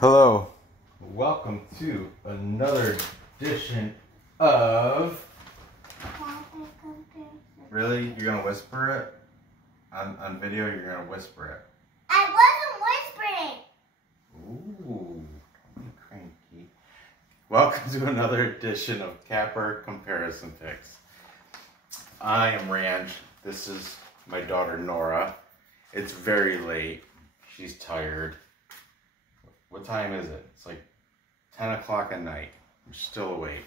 Hello, welcome to another edition of... Really? You're gonna whisper it? On video, you're gonna whisper it. I wasn't whispering! Ooh, don't be cranky. Welcome to another edition of Capper Comparison Picks. I am Ranch. This is my daughter Nora. It's very late. She's tired. What time is it? It's like 10 o'clock at night. I'm still awake.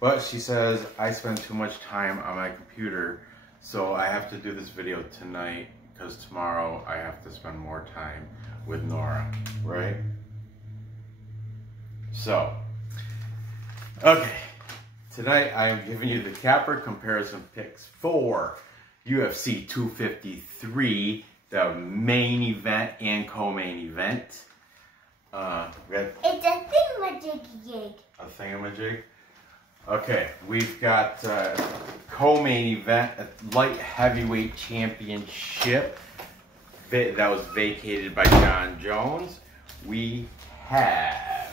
But she says I spend too much time on my computer, so I have to do this video tonight because tomorrow I have to spend more time with Nora, right? So, okay. Tonight I am giving you the Capper Comparison Picks for UFC 253, the main event and co-main event. It's a thingamajig. A thingamajig? Okay, we've got co-main event, a light heavyweight championship that was vacated by John Jones. We have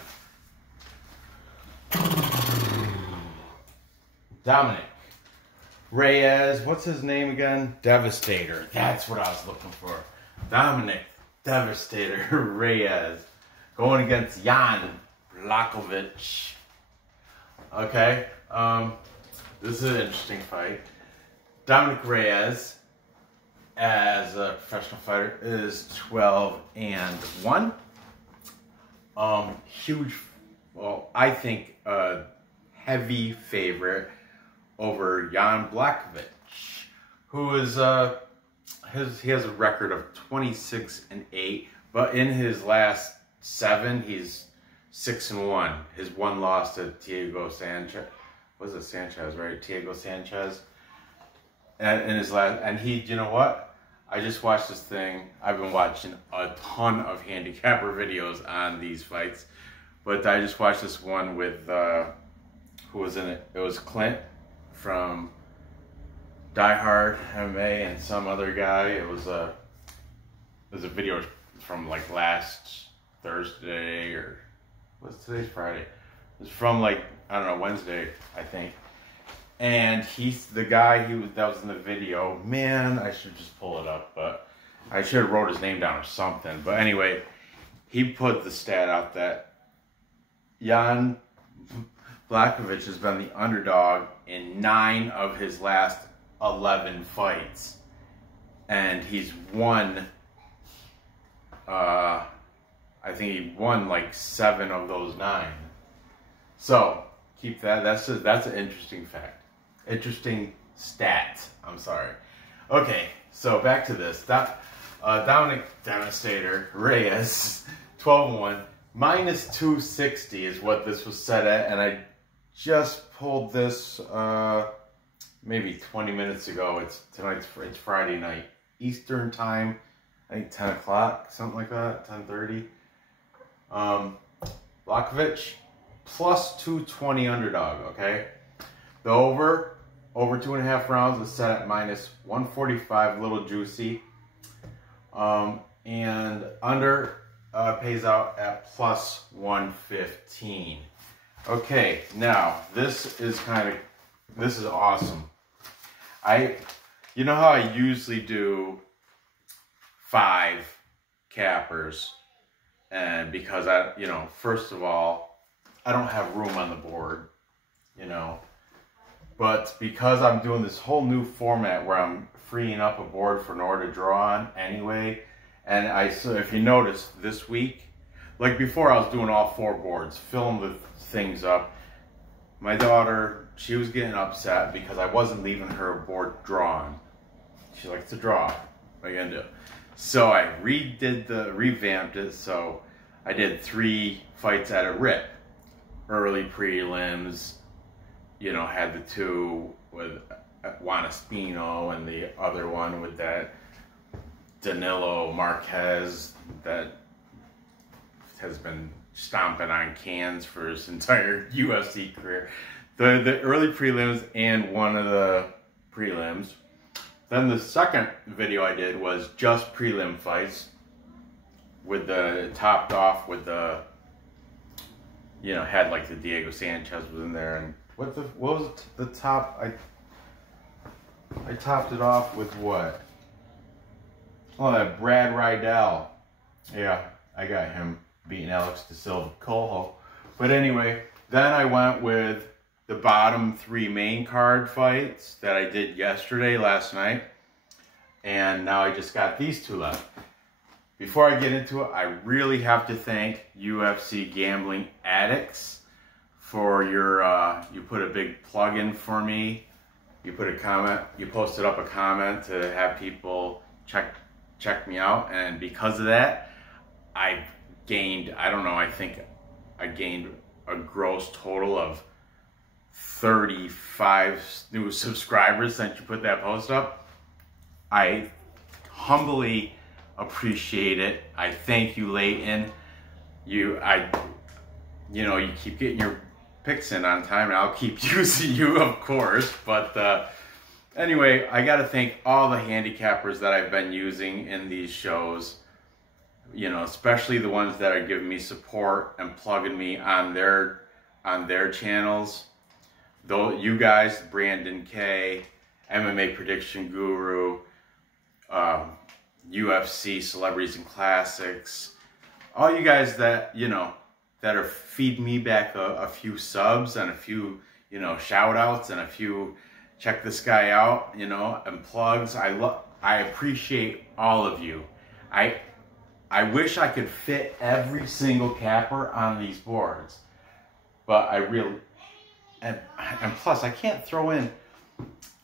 Dominic Reyes. What's his name again? Devastator. That's what I was looking for. Dominic Devastator Reyes going against Jan Blakovich. Okay, this is an interesting fight. Dominic Reyes, as a professional fighter, is 12-1. Huge, well, I think a heavy favorite over Jan Blakovich, who is he has a record of 26-8, but in his last 7, he's 6-1. His one loss to Thiago Sanchez. Was it Sanchez, right? Thiago Sanchez. And in his last, and he, you know what? I just watched this thing. I've been watching a ton of handicapper videos on these fights, but I just watched this one with who was in it? It was Clint from Die Hard MMA and some other guy. It was a video from like last Thursday, or what's today's Friday? It was from like, I don't know, Wednesday, I think. And he's the guy that was in the video. Man, I should just pull it up, but I should have wrote his name down or something. But anyway, he put the stat out that Jan Blakovich has been the underdog in 9 of his last 11 fights. And he's won, I think he won like 7 of those 9. So keep that. That's an interesting fact. Interesting stat. I'm sorry. Okay, so back to this. Dominic Devastator Reyes, 12-1, -260 is what this was set at, and I just pulled this maybe 20 minutes ago. It's Friday night Eastern time. I think 10 o'clock, something like that, 10:30. Blakovich, +220 underdog, okay? The over 2.5 rounds is set at -145, a little juicy. And under pays out at +115. Okay, now this is awesome. You know how I usually do 5 cappers, and because first of all, I don't have room on the board, but because I'm doing this whole new format where I'm freeing up a board for Nora to draw on anyway, and so if you notice this week, like before I was doing all 4 boards, filling the things up, my daughter, she was getting upset because I wasn't leaving her board drawn. She likes to draw. What are you gonna do? So I revamped it, so I did 3 fights at a rip. Early prelims, had the 2 with Juan Espino and the other one with that Danilo Marquez that has been stomping on cans for his entire UFC career. The early prelims and one of the prelims. Then the second video I did was just prelim fights with the topped off with the you know, had like the Diego Sanchez was in there, and what was the top? I topped it off with what? Oh, that Brad Rydell. Yeah, I got him beating Alex De Silva Coho. But anyway, then I went with the bottom 3 main card fights that I did yesterday, last night. And now I just got these 2 left. Before I get into it, I really have to thank UFC Gambling Addicts for your, you put a big plug in for me. You put a comment, you posted up a comment to have people check me out. And because of that, I've gained, I don't know, I think I gained a gross total of 35 new subscribers since you put that post up. I humbly appreciate it. I thank you, Leighton. You keep getting your picks in on time, and I'll keep using you, of course. But anyway, I got to thank all the handicappers that I've been using in these shows. You know, especially the ones that are giving me support and plugging me on their channels. Though you guys, Brandon K, MMA Prediction Guru, UFC Celebrities and Classics, all you guys that, you know, that are feeding me back a few subs and a few, you know, shout outs and a few check this guy out, you know, and plugs. I appreciate all of you. I wish I could fit every single capper on these boards, but I really, and plus I can't throw in,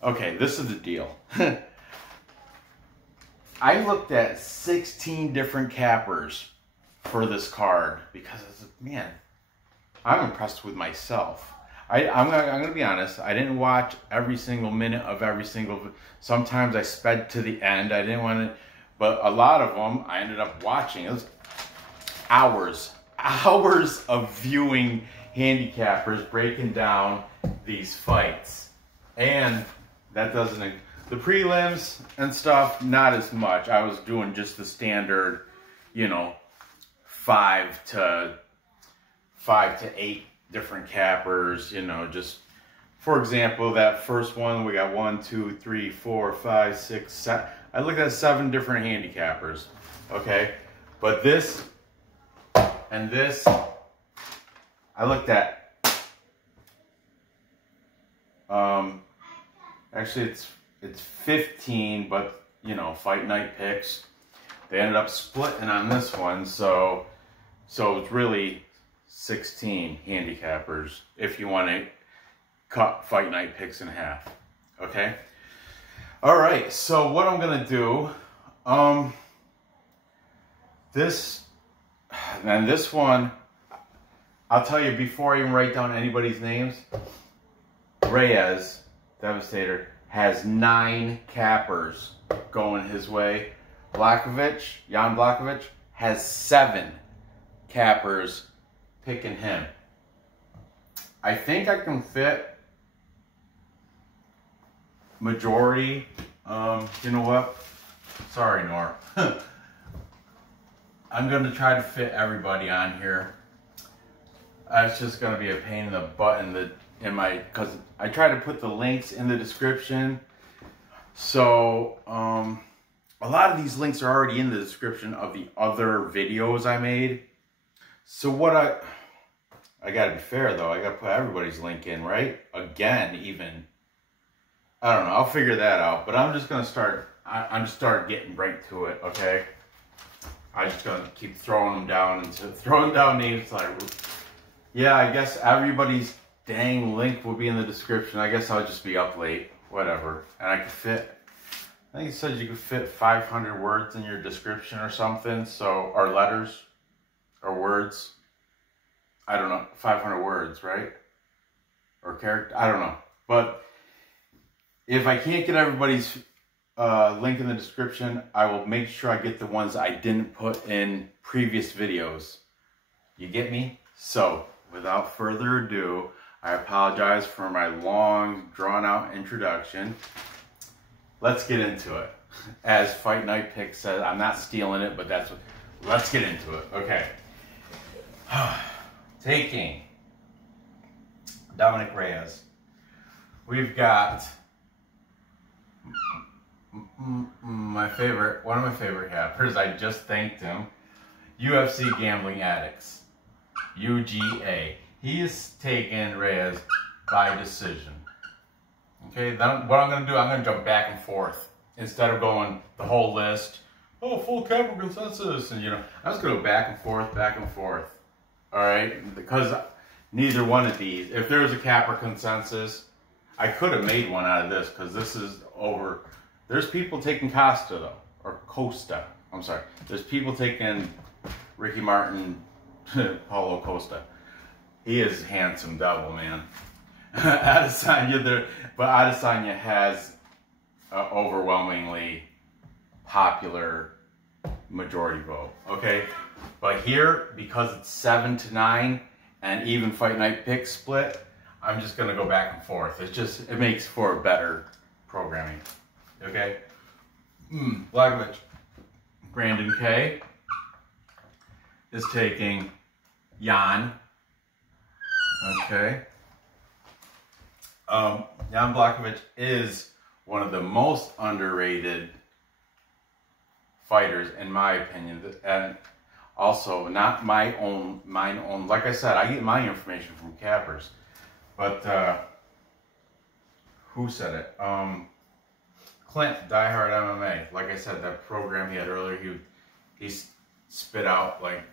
okay, this is the deal. I looked at 16 different cappers for this card because, man, I'm impressed with myself. I'm going to be honest, I didn't watch every single minute of every single, sometimes I sped to the end, I didn't want to, but a lot of them I ended up watching. It was hours of viewing handicappers breaking down these fights. And that doesn't, the prelims and stuff, not as much. I was doing just the standard, you know, 5 to 8 different cappers, you know, just, for example, that first one, we got 1, 2, 3, 4, 5, 6, 7. I looked at 7 different handicappers, okay? But this and this, I looked at, actually it's 15, but, you know, fight night picks. They ended up splitting on this one, so it's really 16 handicappers if you want to cut fight night picks in half, okay? All right, so what I'm gonna do, this one, I'll tell you before I even write down anybody's names, Reyes, Devastator, has 9 cappers going his way. Blakovich, Jan Blachowicz, has 7 cappers picking him. I think I can fit majority. You know what? Sorry, Nora. I'm going to try to fit everybody on here. It's just going to be a pain in the butt because I try to put the links in the description. So, a lot of these links are already in the description of the other videos I made. So what I got to be fair though, I got to put everybody's link in, right? Again, even. I don't know, I'll figure that out. But I'm just going to start, I'm start getting right to it, okay? I'm just going to keep throwing down names like, yeah, I guess everybody's dang link will be in the description. I guess I'll just be up late, whatever. And I could fit, I think it said you could fit 500 words in your description or something, so, or letters, or words. I don't know, 500 words, right? Or character, I don't know. But if I can't get everybody's link in the description, I will make sure I get the ones I didn't put in previous videos. You get me? So, without further ado, I apologize for my long, drawn-out introduction. Let's get into it. As Fight Night Pick says, I'm not stealing it, but that's what, let's get into it. Okay. Taking Dominic Reyes. We've got one of my favorite cappers. I just thanked him. UFC Gambling Addicts, UGA. He is taking Reyes by decision. Okay, then what I'm going to do, I'm going to jump back and forth instead of going the whole list. Oh, full capper consensus, and you know, I'm just going to go back and forth. All right, because neither one of these. If there was a capper consensus, I could have made one out of this because this is over. There's people taking Costa though, or Costa. I'm sorry. There's people taking Ricky Martin, Paulo Costa. He is a handsome devil, man. Adesanya there, but Adesanya has overwhelmingly popular majority vote. Okay, but here because it's 7-9 and even fight night pick split, I'm just gonna go back and forth. It makes for better programming. Okay, Blakovich, Brandon K is taking Jan. Okay. Jan Blachowicz is one of the most underrated fighters, in my opinion, and also not mine own. Like I said, I get my information from cappers, but who said it? Clint, Diehard MMA. Like I said, that program he had earlier, he spit out like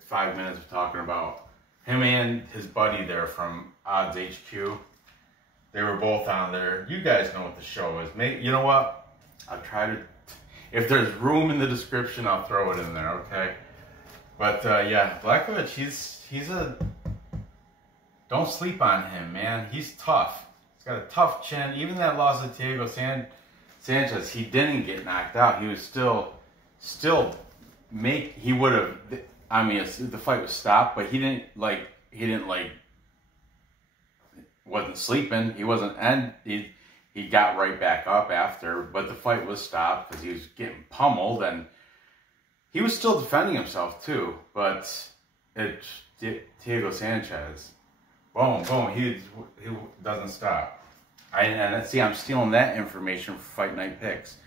5 minutes of talking about him and his buddy there from Odds HQ. They were both on there. You guys know what the show is. Maybe, you know what? I'll try to, if there's room in the description, I'll throw it in there, okay? But yeah, Blakovich, he's a, don't sleep on him, man. He's tough. He's got a tough chin. Even that loss of Diego Sanchez, he didn't get knocked out. He was still he would have, I mean, the fight was stopped, but he didn't wasn't sleeping. He wasn't, and he got right back up after, but the fight was stopped because he was getting pummeled, and he was still defending himself too. But Diego Sanchez, boom, he doesn't stop. And see, I'm stealing that information from Fight Night Picks.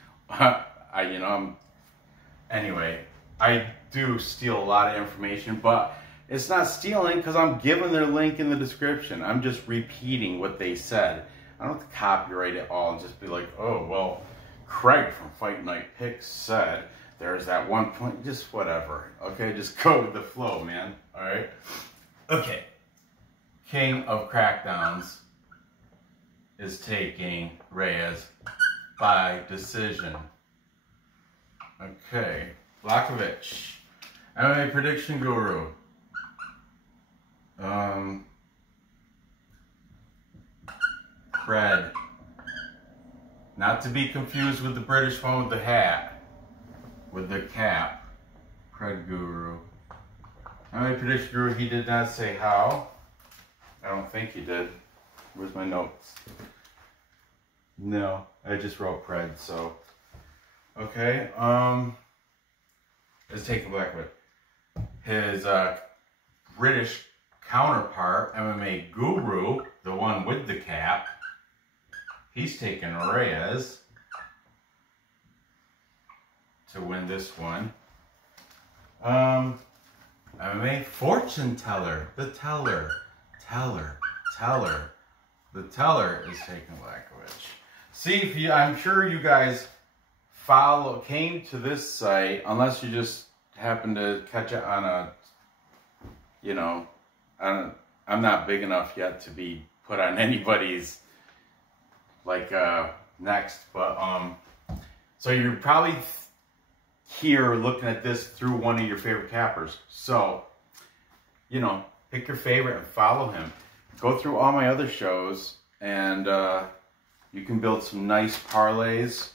Anyway, I do steal a lot of information, but it's not stealing because I'm giving their link in the description. I'm just repeating what they said. I don't have to copyright it all and just be like, oh, well, Craig from Fight Night Picks said there's that one point, just whatever. Okay, just go with the flow, man. All right? Okay. King of Crackdowns is taking Reyes by decision. Okay. Blakovich, MMA prediction guru. Fred. Not to be confused with the British one with the hat. With the cap. Fred Guru. MMA prediction guru, he did not say how. I don't think he did. Where's my notes? No, I just wrote Fred, so. Okay, let's take a look at his British counterpart, MMA Guru, the one with the cap. He's taking Reyes to win this one. MMA Fortune Teller, the teller. The teller is taking Blakovich. See, if I'm sure you guys came to this site, unless you just happen to catch it on a, I'm not big enough yet to be put on anybody's, next, but, so you're probably here looking at this through one of your favorite cappers. So, pick your favorite and follow him. Go through all my other shows, and you can build some nice parlays.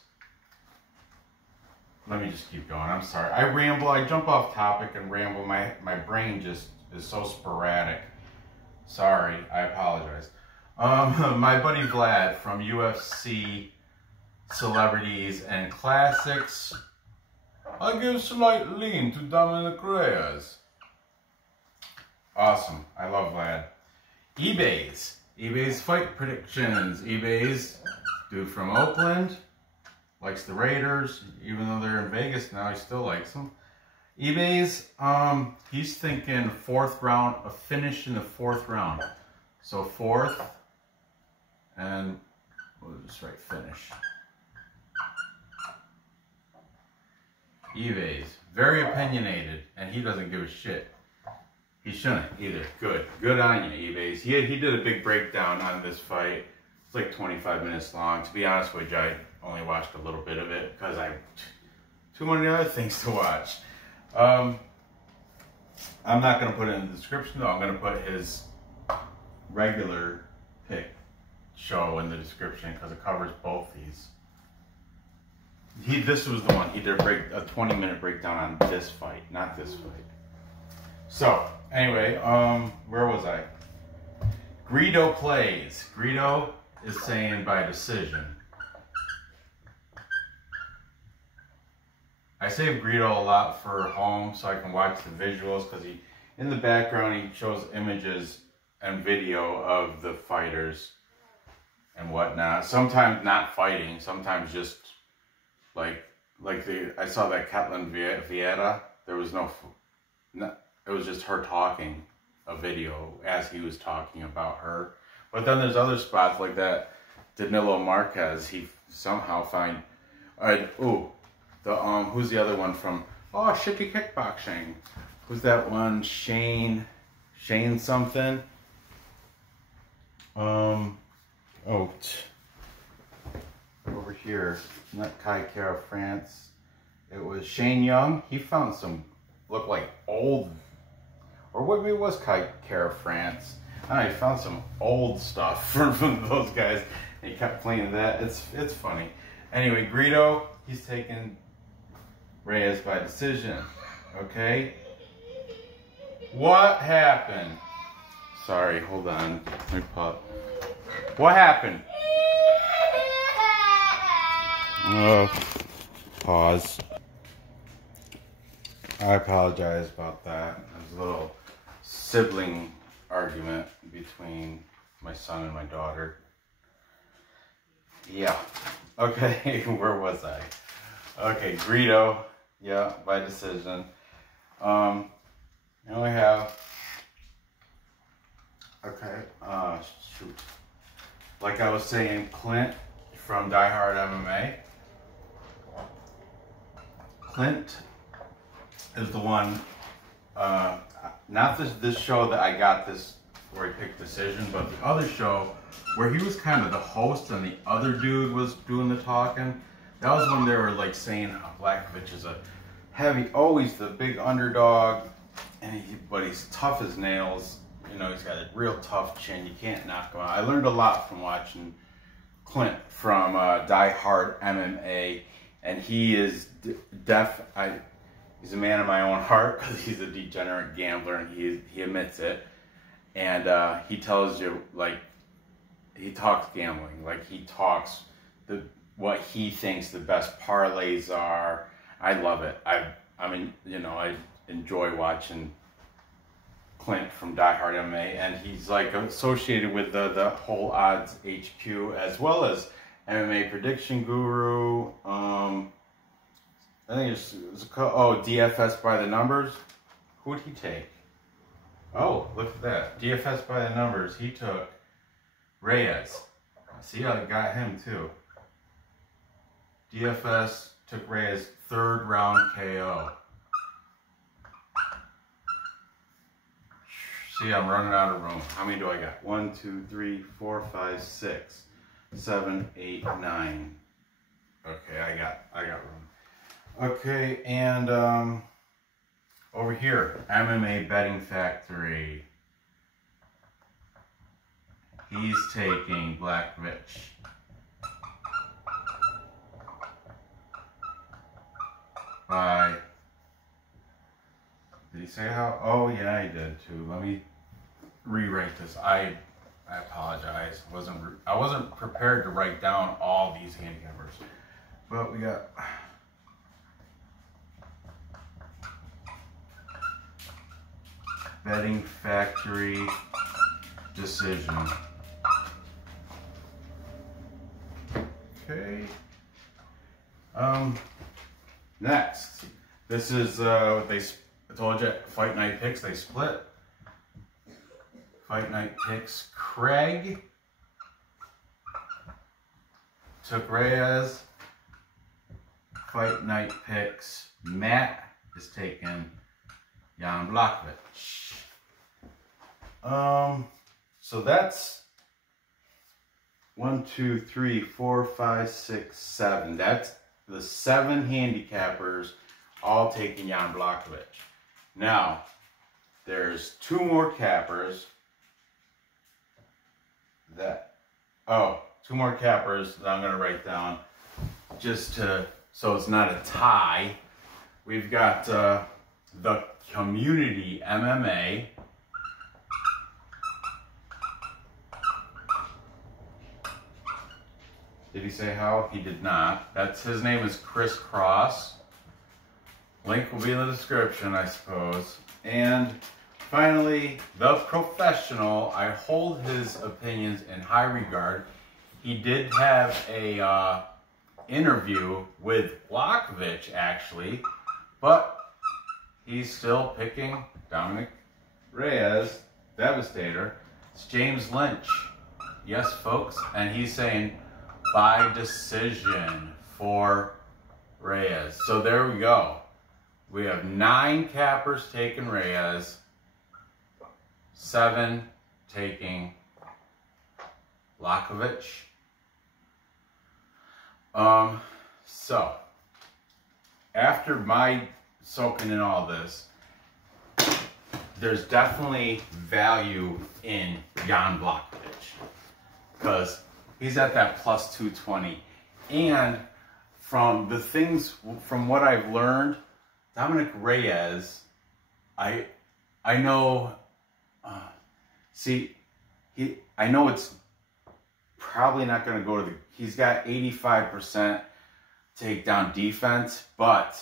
Let me just keep going. I'm sorry. I ramble. I jump off topic and ramble. My brain just is so sporadic. Sorry. I apologize. My buddy Vlad from UFC Celebrities and Classics. I give slight lean to Dominic Reyes. Awesome. I love Vlad. eBay's eBay's fight predictions. eBay's dude from Oakland. Likes the Raiders. Even though they're in Vegas now, he still likes them. eBay's, he's thinking fourth round, a finish in the fourth round. So fourth, and we'll just write finish. eBay's very opinionated, and he doesn't give a shit. He shouldn't either. Good on you, eBay's. He did a big breakdown on this fight. It's like 25 minutes long. To be honest with you, I only watched a little bit of it because I have too many other things to watch. I'm not going to put it in the description though. I'm going to put his regular pick show in the description because it covers both these. This was the one. He did a 20-minute breakdown on this fight, not this fight. So, anyway, where was I? Greedo plays. Greedo is saying by decision. I save Greedo a lot for home so I can watch the visuals because in the background he shows images and video of the fighters and whatnot. Sometimes not fighting, sometimes just I saw that Ketlin Vieira. There was it was just her talking, a video as he was talking about her. But then there's other spots like that Danilo Marquez. He somehow find who's the other one from Shitty Kickboxing? Who's that one? Shane something. Over here, not Kai Kara France. It was Shane Young. He found some look like old, or what it was Kai Kara France. I found some old stuff from those guys. And he kept playing that. It's funny. Anyway, Greedo, he's taking Reyes by decision. Okay. What happened? Sorry, hold on. Let me pause. What happened? Pause. I apologize about that. There's a little sibling argument between my son and my daughter. Yeah. Okay, where was I? Okay, Greedo. Yeah, by decision. Now we have. Okay. Shoot. Like I was saying, Clint from Die Hard MMA. Clint is the one, not this show that I got this where he picked decision, but the other show where he was kind of the host and the other dude was doing the talking. That was when they were like saying how Blakovich is a heavy, always the big underdog, and but he's tough as nails. You know, he's got a real tough chin. You can't knock him out. I learned a lot from watching Clint from Die Hard MMA, and he is he's a man of my own heart because he's a degenerate gambler, and he admits it. And he tells you, like, he talks gambling, like he talks what he thinks the best parlays are. I love it. I enjoy watching Clint from Die Hard MMA, and he's like associated with the whole Odds HQ as well as MMA Prediction Guru. I think it's called DFS by the Numbers. Who would he take? Oh, look at that. DFS by the Numbers. He took Reyes. See, I got him too. DFS took Reyes 3rd round KO. See, I'm running out of room. How many do I got? 1, 2, 3, 4, 5, 6, 7, 8, 9. Okay, I got room. Okay, and over here, MMA Betting Factory. He's taking Blakovich. Did he say how? Oh yeah, he did too. Let me rewrite this. I apologize. I wasn't prepared to write down all these handicappers. But we got Betting Factory decision. Okay. Next, this is what I told you. Fight night picks. They split. Fight night picks. Craig took Reyes. Fight night picks. Matt is taking Jan Blachowicz. So that's 1, 2, 3, 4, 5, 6, 7. That's the 7 handicappers all taking Jan Blachowicz. Now, there's 2 more cappers that, 2 more cappers that I'm going to write down just to, so it's not a tie. We've got the Community MMA. Did he say how? He did not. His name is Chris Cross. Link will be in the description, I suppose. And finally, the Professional. I hold his opinions in high regard. He did have a interview with Blakovich, actually, but he's still picking Dominic Reyes, Devastator. It's James Lynch. Yes, folks. And he's saying by decision for Reyes. So there we go. We have 9 cappers taking Reyes, 7 taking Blakovich. So after my soaking in all this, there's definitely value in Jan Blachowicz because he's at that plus 220. And from the things, from what I've learned, Dominic Reyes, I know, I know it's probably not going to go to the, he's got 85% takedown defense, but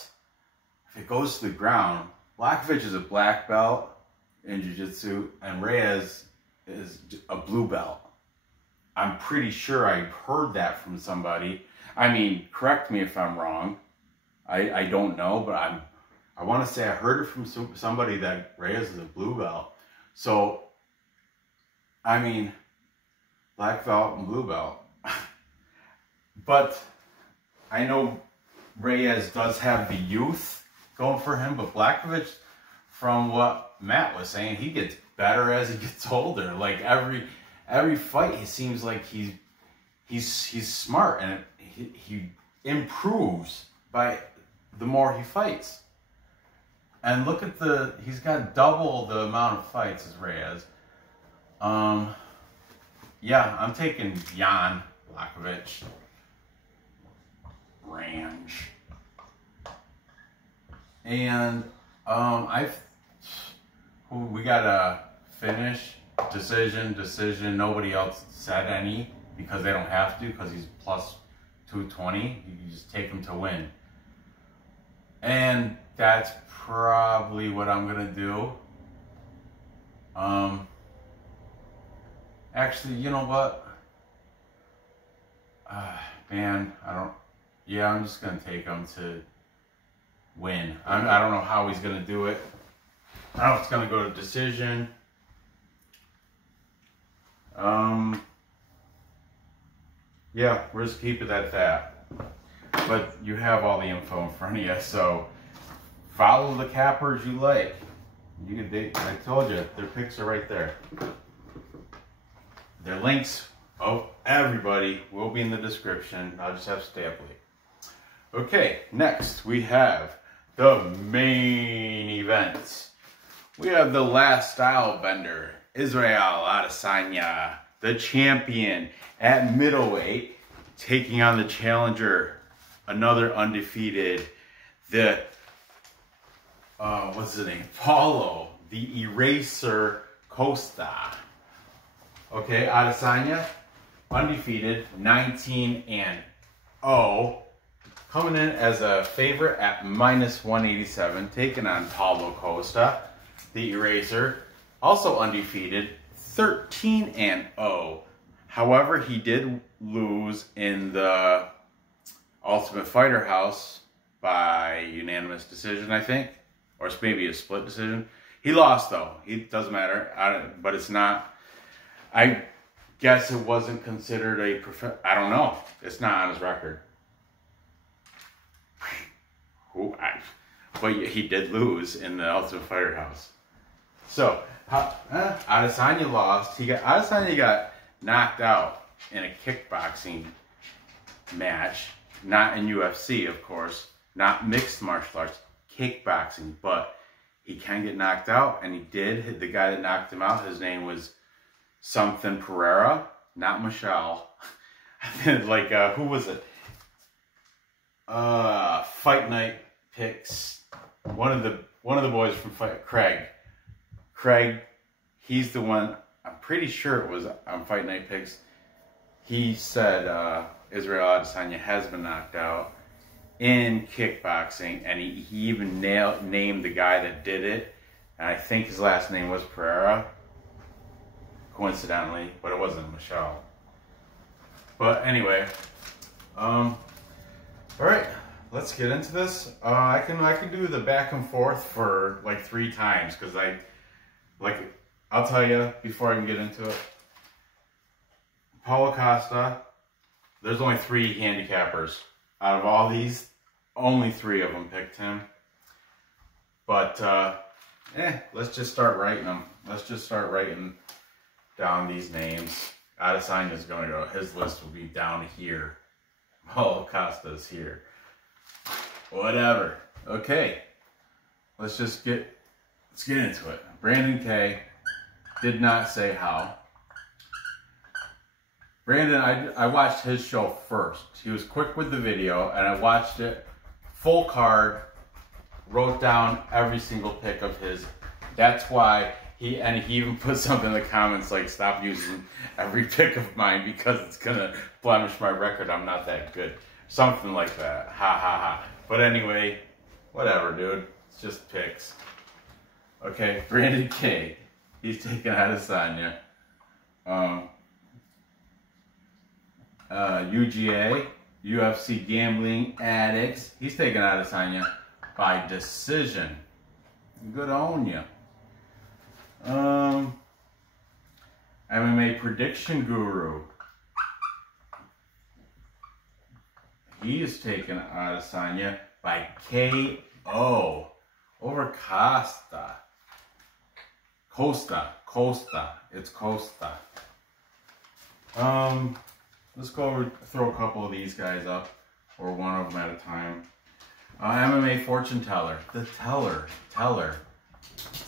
if it goes to the ground, Blakovich is a black belt in jiu-jitsu and Reyes is a blue belt. I'm pretty sure I heard that from somebody. I mean, correct me if I'm wrong. I don't know, but I want to say I heard it from somebody that Reyes is a blue belt. So, I mean, black belt and blue belt. But I know Reyes does have the youth going for him, but Blakovich, from what Matt was saying, he gets better as he gets older. Like every fight, it seems like he's smart and he improves by the more he fights. And look at he's got double the amount of fights as Reyes. Yeah, I'm taking Jan Blachowicz. Range. And we got a finish, decision. Nobody else said any because they don't have to because he's plus 220. You can just take him to win. And that's probably what I'm gonna do. Actually, you know what? Man, I'm just gonna take him to win. I don't know how he's gonna do it. I don't know if it's gonna go to decision. Yeah, we'll just keep it at that. But you have all the info in front of you, so follow the cappers you like. I told you, their picks are right there. Their links of everybody will be in the description. I'll just have to stay up late. Okay, next we have the main event. We have the last style bender, Isreal Adesanya, the champion at middleweight, taking on the challenger, another undefeated, what's his name? Paulo the Eraser Costa. Okay, Adesanya, undefeated, 19-0. Coming in as a favorite at minus 187, taking on Paulo Costa, the Eraser, also undefeated, 13-0. However, he did lose in the Ultimate Fighter house by unanimous decision, I think. Or it's maybe a split decision. He lost, though. It doesn't matter. But it's not... I guess it wasn't considered a... I don't know. It's not on his record. But he did lose in the Ultimate Fighter house. So, Adesanya lost. Adesanya got knocked out in a kickboxing match. Not in UFC, of course. Not mixed martial arts. Kickboxing. But he can get knocked out, and he did. The guy that knocked him out, his name was something Pereira, not Michelle. Like, who was it? Fight Night Picks. One of the boys from Craig, he's the one. I'm pretty sure it was on Fight Night Picks. He said Isreal Adesanya has been knocked out in kickboxing, and he even named the guy that did it. And I think his last name was Pereira, coincidentally, but it wasn't Michelle. But anyway, all right. Let's get into this. I can do the back and forth for like 3 times because I'll tell you before I can get into it. Paulo Costa, there's only 3 handicappers out of all these. Only 3 of them picked him. But let's just start writing them. Let's just start writing down these names. Adesanya's going to go. His list will be down here. Paulo Costa's here. Whatever. Okay. Let's get into it. Brandon K. did not say how. Brandon, I watched his show first. He was quick with the video, and I watched it full card, wrote down every single pick of his. That's why he even put something in the comments like, stop using every pick of mine because it's going to blemish my record. I'm not that good. Something like that. Ha ha ha. But anyway, whatever, dude. It's just picks. Okay, Brandon K. He's taking Adesanya. UGA, UFC Gambling Addicts. He's taking Adesanya by decision. Good on ya. MMA Prediction Guru. He is taking Adesanya by KO over Costa. Costa. It's Costa. Let's go over, throw a couple of these guys up, or one of them at a time. MMA Fortune Teller. The Teller.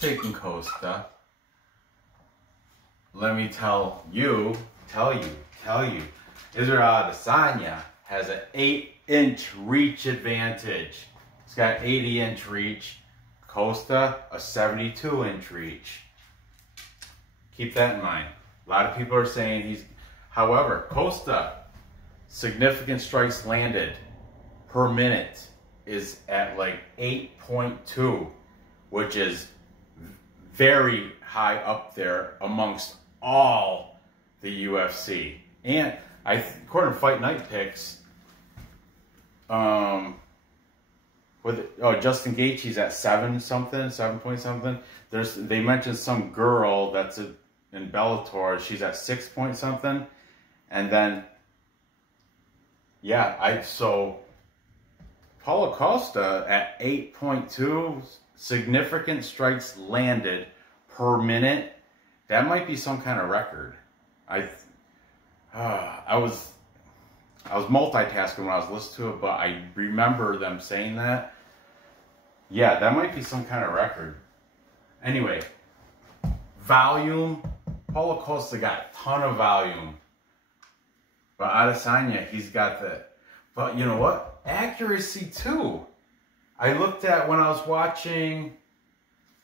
Taking Costa. Let me tell you. Isreal Adesanya has an 8-inch reach advantage. He's got 80-inch reach. Costa, a 72-inch reach. Keep that in mind. A lot of people are saying he's... However, Costa, significant strikes landed per minute is at like 8.2, which is very high up there amongst all the UFC. And according to Fight Night Picks, Justin Gaethje's at 7 point something. They mentioned some girl that's in Bellator. She's at 6 point something. And then, so Paulo Costa at 8.2, significant strikes landed per minute. That might be some kind of record. I was multitasking when I was listening to it, but I remember them saying that. Yeah, that might be some kind of record. Anyway, volume. Paulo Costa got a ton of volume. But Adesanya, he's got the... But you know what? Accuracy, too. I looked at when I was watching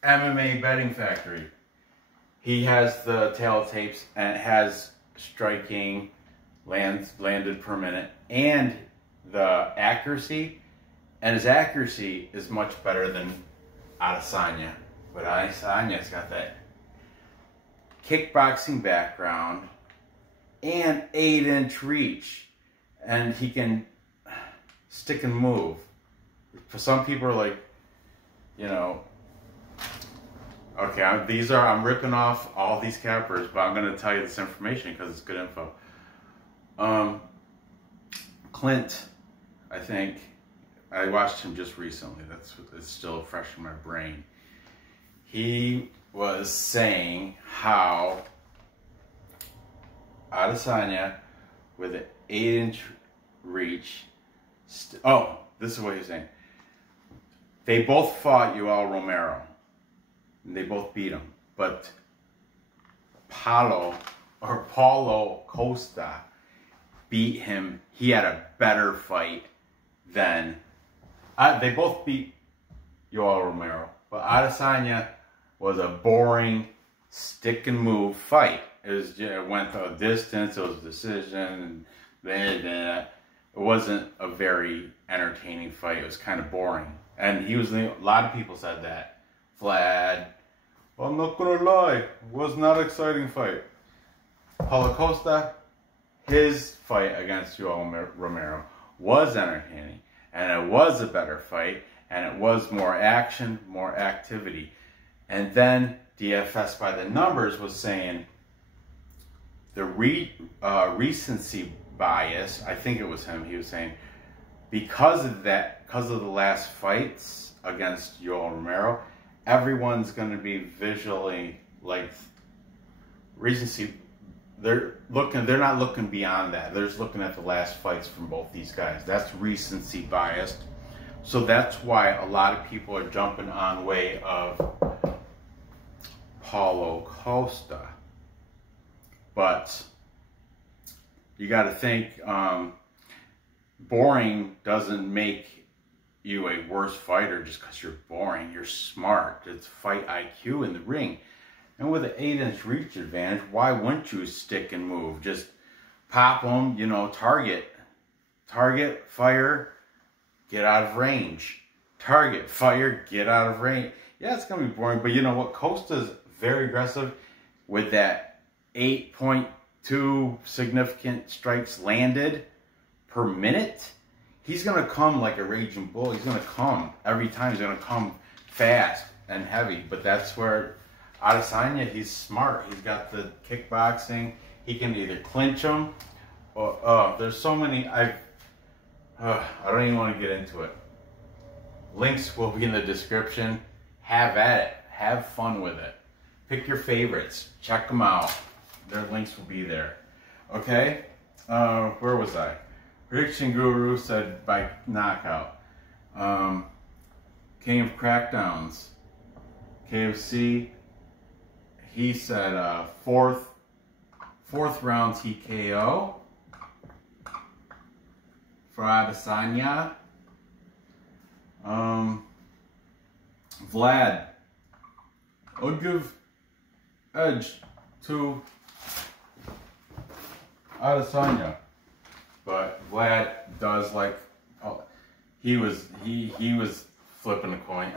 MMA Betting Factory. He has the tail tapes, and it has striking, landed per minute, and the accuracy. And his accuracy is much better than Adesanya. But Adesanya's got that kickboxing background. and 8-inch reach. And he can stick and move. For some people are like, you know, okay, I'm ripping off all these cappers, but I'm going to tell you this information because it's good info. Clint, I think, I watched him just recently. It's still fresh in my brain. He was saying how Adesanya with an 8-inch reach. This is what he's saying. They both fought Yoel Romero. And they both beat him. But Paulo Costa beat him. He had a better fight than... they both beat Yoel Romero. But Adesanya was a boring stick and move fight. It went a distance. It was a decision. It wasn't a very entertaining fight. It was kind of boring. And a lot of people said that. Vlad, well, I'm not gonna lie, it was not an exciting fight. Paulo Costa, his fight against Yoel Romero was entertaining. And it was a better fight. And it was more action, more activity. And then DFS by the numbers was saying the recency bias, I think it was him, he was saying, because of the last fights against Yoel Romero, everyone's going to be visually like recency. They're not looking beyond that. They're just looking at the last fights from both these guys. That's recency biased. So that's why a lot of people are jumping on way of Paulo Costa. But you got to think, boring doesn't make you a worse fighter just because you're boring. You're smart. It's fight IQ in the ring. And with an 8-inch reach advantage, why wouldn't you stick and move? Just pop them, you know, target, fire, get out of range. Target, fire, get out of range. Yeah, it's going to be boring, but you know what? Costa's very aggressive with that 8.2 significant strikes landed per minute. He's going to come like a raging bull. He's going to come every time. He's going to come fast and heavy, but that's where Adesanya, he's smart. He's got the kickboxing. He can either clinch him or, there's so many, I don't even want to get into it. Links will be in the description. Have at it. Have fun with it. Pick your favorites. Check them out. Their links will be there. Okay? Where was I? Prediction Guru said by knockout. King of Crackdowns. KFC. He said fourth round TKO for Adesanya. Vlad, I'll give edge to Adesanya, but Vlad does like he was flipping a coin.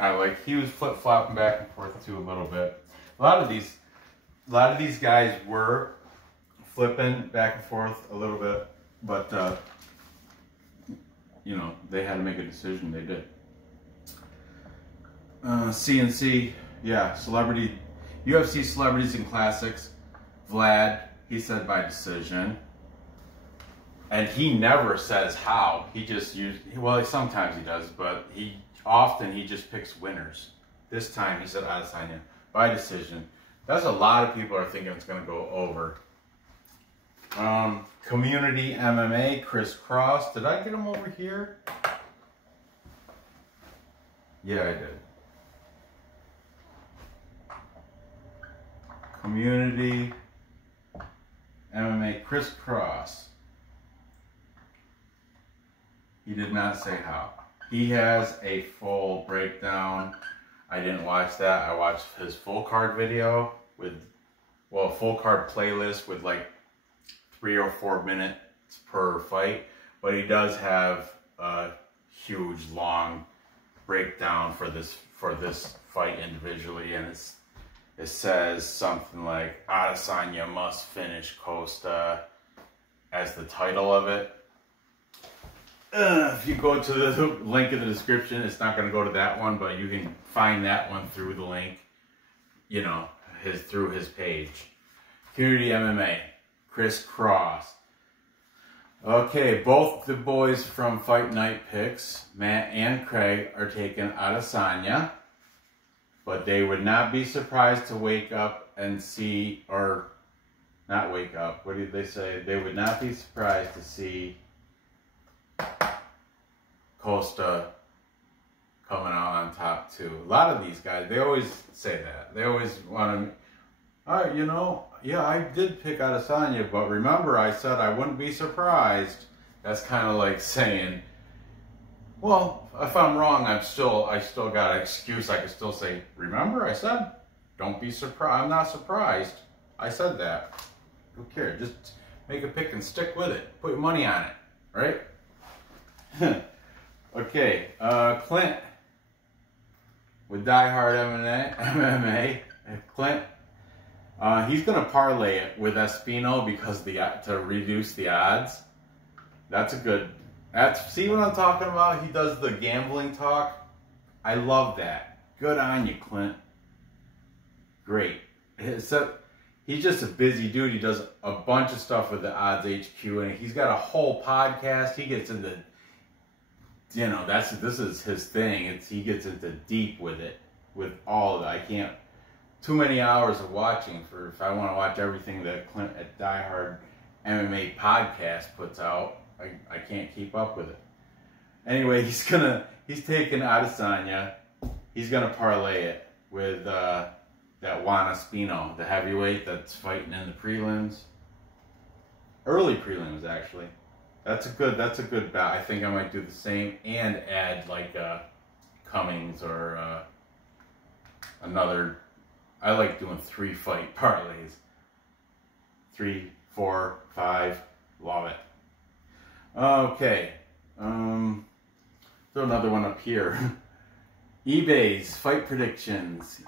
He was flip flopping back and forth too a little bit. A lot of these guys were flipping back and forth a little bit, but you know, they had to make a decision. They did. CNC, yeah, UFC celebrities and classics. Vlad, he said by decision. And he never says how. He just sometimes he does, but he just picks winners. This time he said Adesanya by decision. That's a lot of people are thinking it's going to go over. Community MMA, Chris Cross. Did I get him over here? Yeah, I did. Community MMA, Chris Cross. He did not say how. He has a full breakdown. I didn't watch that. I watched his full card video full card playlist with like 3 or 4 minutes per fight. But he does have a huge long breakdown for this fight individually, and it says something like Adesanya must finish Costa. as the title of it. If you go to the link in the description, it's not going to go to that one, but you can find that one through the link, you know, through his page. Community MMA, Chris Cross. Okay, both the boys from Fight Night Picks, Matt and Craig, are taking Adesanya, but they would not be surprised to wake up and see, or not wake up, what did they say? They would not be surprised to see Costa coming out on top too. A lot of these guys, they always say that. They always want to, all right, you know, yeah, I did pick Adesanya, but remember I said I wouldn't be surprised. That's kind of like saying, well, if I'm wrong, I still got an excuse. I can still say, remember I said, don't be surprised. I'm not surprised. I said that. Who cares? Just make a pick and stick with it. Put your money on it, right? Okay, Clint with Die Hard MMA. Clint, he's gonna parlay it with Espino because to reduce the odds. That's a good. See what I'm talking about? He does the gambling talk. I love that. Good on you, Clint. Great. He's just a busy dude. He does a bunch of stuff with the Odds HQ, and he's got a whole podcast. He gets into, you know, this is his thing. He gets into deep with it, with all of it. I can't, too many hours of watching if I want to watch everything that Clint at Die Hard MMA podcast puts out. I can't keep up with it. Anyway, he's taking Adesanya. He's gonna parlay it with that Juan Espino, the heavyweight that's fighting in the prelims. Early prelims, actually. That's a good bout. I think I might do the same and add like Cummings or another. I like doing 3-fight parlays. 3, 4, 5. Love it. Okay. Throw another one up here. eBay's fight predictions.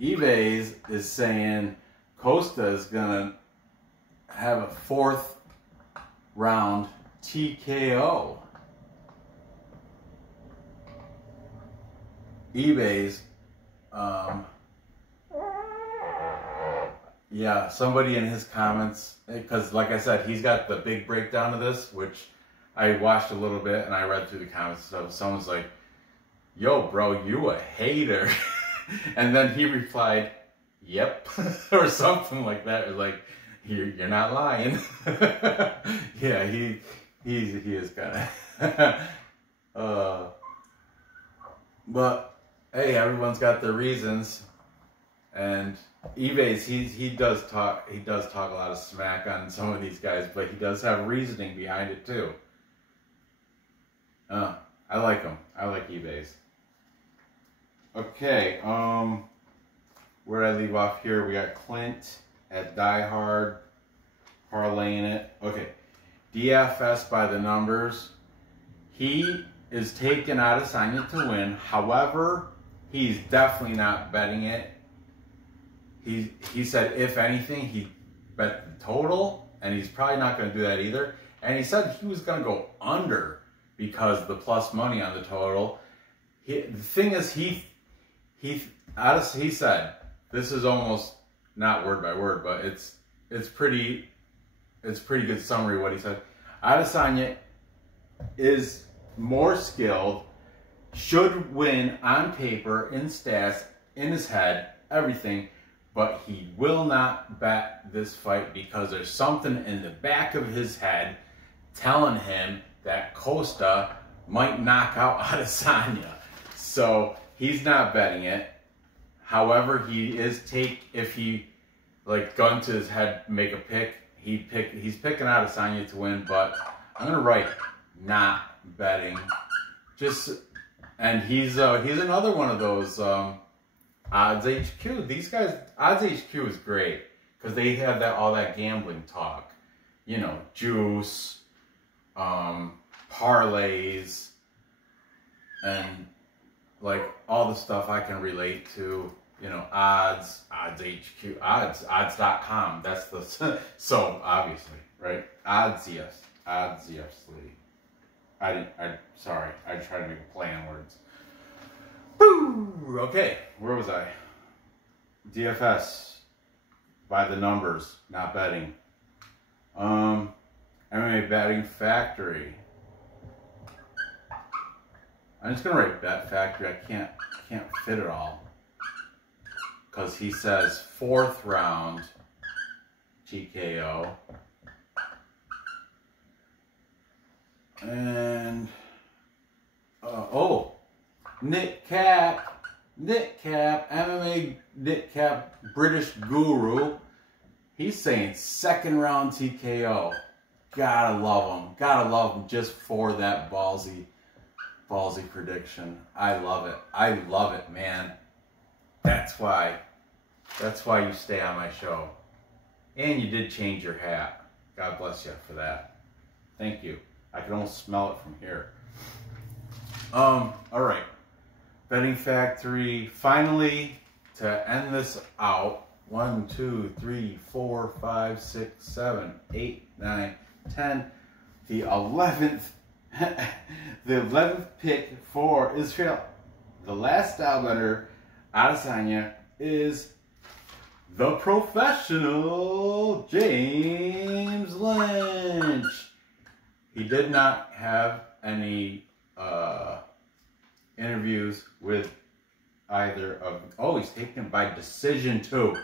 eBay's is saying Costa is gonna have a 4th round TKO. eBay's, yeah, somebody in his comments, because like I said, he's got the big breakdown of this, which I watched a little bit and I read through the comments and stuff. Someone's like, yo, bro, you a hater. And then he replied, yep, or something like that. It was like, you're not lying. Yeah, he is kind of. But hey, everyone's got their reasons, and eBay's he does talk a lot of smack on some of these guys, but he does have reasoning behind it too. I like him. I like eBay's. Okay, where did I leave off here? We got Clint at Die Hard, parlaying it. Okay, DFS by the numbers. He is taking Adesanya to win. However, he's definitely not betting it. He said, if anything, he bet the total, and he's probably not going to do that either. And he said he was going to go under because the plus money on the total. The thing is, he said, this is almost not word by word, but it's pretty good summary what he said. Adesanya is more skilled, should win on paper, in stats, in his head, everything, but he will not bet this fight because there's something in the back of his head telling him that Costa might knock out Adesanya. So he's not betting it. However, if he like gun to his head, make a pick, he's picking Adesanya to win, but I'm gonna write not betting. And he's another one of those Odds HQ. These guys, Odds HQ is great because they have all that gambling talk, you know, juice, parlays, and like all the stuff I can relate to, you know, odds HQ, odds.com. That's the, so obviously. right? Obviously. Sorry, I tried to make a play on words. Woo! Okay, where was I? DFS. By the numbers, not betting. MMA Betting Factory. I'm just gonna write Bet Factory. I can't fit it all. Because he says 4th round TKO. And Nick Cap, MMA Nick Cap, British Guru. He's saying 2nd round TKO. Gotta love him just for that ballsy prediction. I love it, man. That's why you stay on my show. And you did change your hat. God bless you for that. Thank you. I can almost smell it from here. All right. Betting Factory. Finally, to end this out. 1, 2, 3, 4, 5, 6, 7, 8, 9, 10. The 11th, the 11th pick for Isreal. The last style better, Adesanya, is the professional James Lynch. He did not have any interviews with either of. Oh, he's taken by decision too,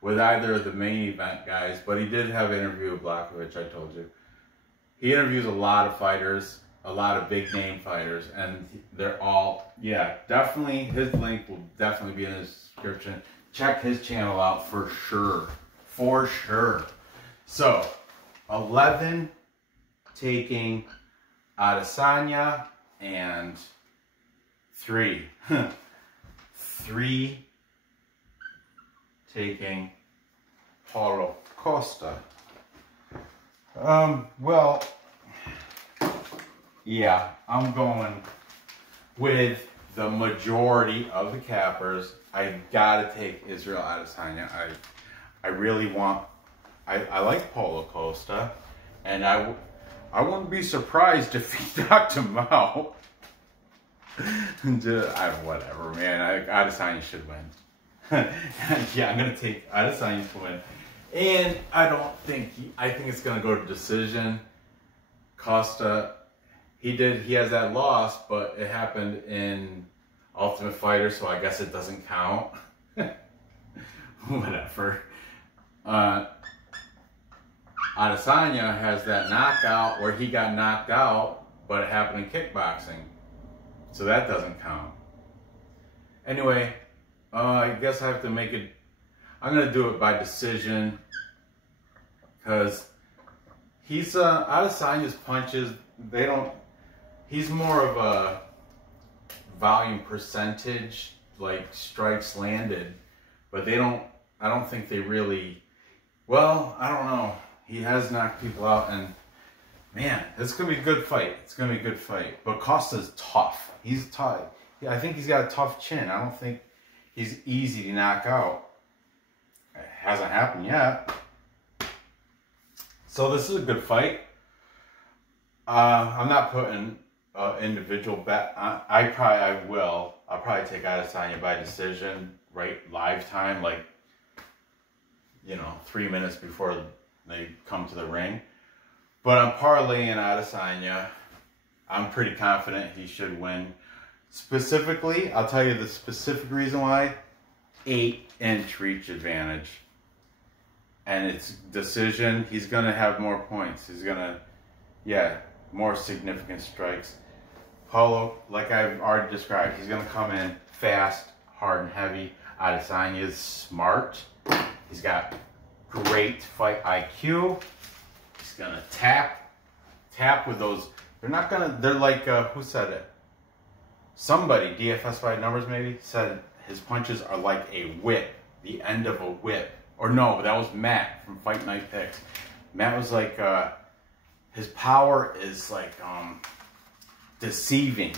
with either of the main event guys. But he did have an interview with Blakovich. I told you. He interviews a lot of fighters, a lot of big name fighters, and they're all, yeah, definitely. His link will definitely be in the description. Check his channel out for sure. For sure. So, 11 taking Adesanya and 3 taking Paulo Costa. Well, yeah, I'm going with the majority of the cappers. I gotta take Isreal Adesanya. I really want. I like Paulo Costa, and I wouldn't be surprised if he knocked him out. Whatever, man. Adesanya should win. Yeah, I'm gonna take Adesanya to win, and I think it's gonna go to decision. Costa, he has that loss, but it happened in Ultimate Fighter, so I guess it doesn't count. Whatever. Adesanya has that knockout where he got knocked out, but it happened in kickboxing, so that doesn't count. Anyway, I guess I have to make it. I'm gonna do it by decision because he's Adesanya's punches. They don't. He's more of a volume percentage, like strikes landed, but they don't. I don't think they really. Well, I don't know. He has knocked people out, and man, it's gonna be a good fight. It's gonna be a good fight. But Costa's tough. He's tough. I think he's got a tough chin. I don't think he's easy to knock out. It hasn't happened yet. So this is a good fight. I'm not putting individual bet. I will. I'll probably take Adesanya by decision, right? Live time, like 3 minutes before they come to the ring. But I'm parlaying Adesanya. I'm pretty confident he should win. Specifically, I'll tell you the specific reason why. 8-inch reach advantage. And it's decision. He's going to have more points. He's going to, more significant strikes. Paulo, like I've already described, he's going to come in fast, hard, and heavy. Adesanya is smart. He's got great fight IQ. He's going to tap with those. They're like, who said it? Somebody, DFS by numbers maybe, said his punches are like a whip, the end of a whip. Or no, that was Matt from Fight Night Picks. Matt was like, his power is like deceiving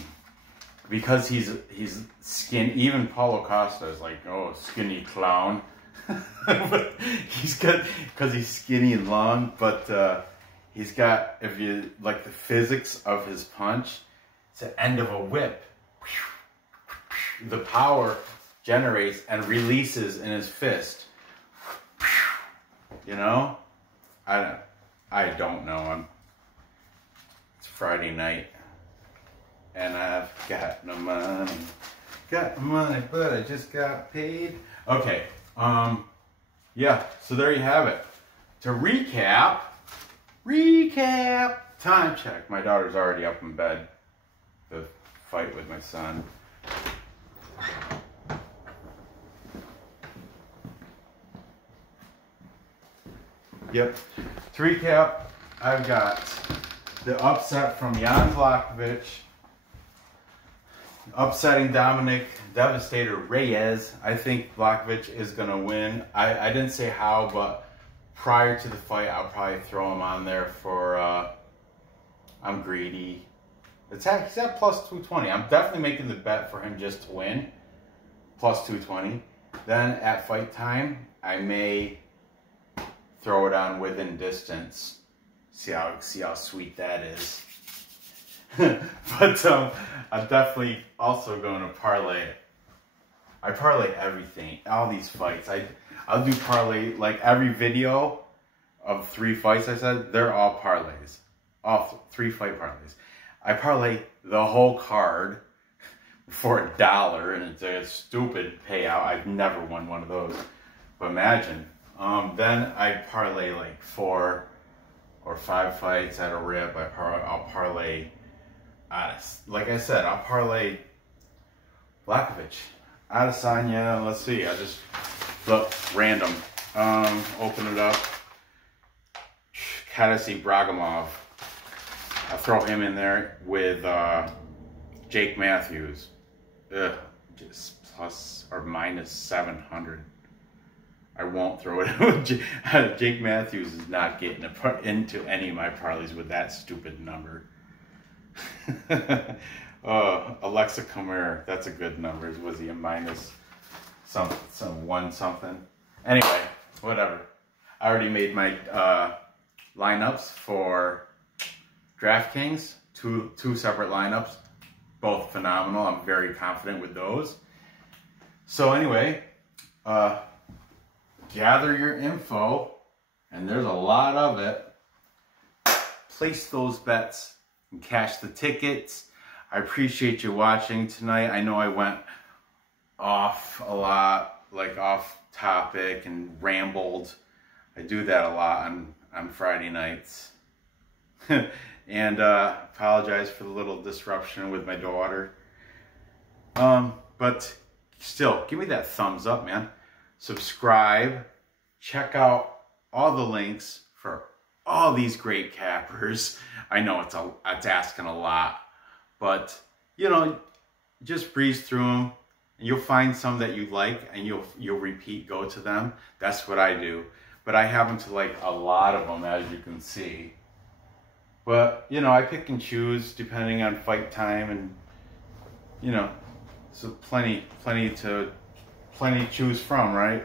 because he's skin. Even Paulo Costa is like, oh, skinny clown. But he's got, because he's skinny and long, but he's got, if you like the physics of his punch, it's the end of a whip. The power generates and releases in his fist. You know? I don't know. It's Friday night. And I've got no money. Got no money, but I just got paid. Okay. Yeah, so there you have it. To recap, time check. My daughter's already up in bed. The fight with my son. Yep. To recap, I've got the upset from Jan Blachowicz, upsetting Dominic Devastator Reyes. I think Blakovich is going to win. I didn't say how, but prior to the fight, I'll probably throw him on there for, I'm greedy. He's at plus 220. I'm definitely making the bet for him just to win. Plus 220. Then at fight time, I may throw it on within distance. See how sweet that is. But I'm definitely also going to parlay it. I parlay everything, all these fights. I'll do parlay, like every video of 3 fights I said, they're all parlays. All 3 fight parlays. I parlay the whole card for $1, and it's a stupid payout. I've never won one of those. But imagine. Then I parlay like 4 or 5 fights at a rip. I'll parlay, like I said, I'll parlay Blakovich, Adesanya. Let's see. I just look random. Open it up. Kadasi Bragomov. I'll throw him in there with Jake Matthews. Just plus or minus 700. I won't throw it in. Jake Matthews is not getting into any of my parlays with that stupid number. Alexa Comer, that's a good number. Was he a minus some 1 something? Anyway, whatever. I already made my lineups for DraftKings. Two separate lineups, both phenomenal. I'm very confident with those. So anyway, gather your info, and there's a lot of it. Place those bets and cash the tickets. I appreciate you watching tonight. I know I went off a lot, like off topic and rambled. I do that a lot on Friday nights. And apologize for the little disruption with my daughter. But still, give me that thumbs up, man. Subscribe. Check out all the links for all these great cappers. I know it's asking a lot, but you know, just breeze through them, and you'll find some that you like, and you'll repeat, go to them. That's what I do. But I happen to like a lot of them, as you can see. But you know, I pick and choose depending on fight time, and you know, so plenty to choose from, right?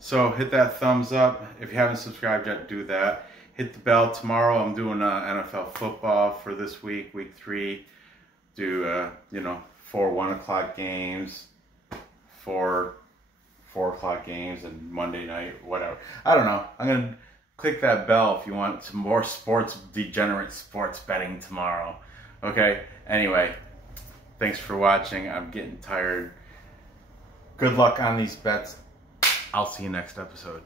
So hit that thumbs up. If you haven't subscribed yet, do that. Hit the bell. Tomorrow I'm doing NFL football for this week, week 3. Do you know, 4 1 o'clock games, 4 o'clock games, and Monday night, whatever. I don't know. I'm gonna click that bell if you want some more degenerate sports betting tomorrow. Okay. Anyway, thanks for watching. I'm getting tired. Good luck on these bets. I'll see you next episode.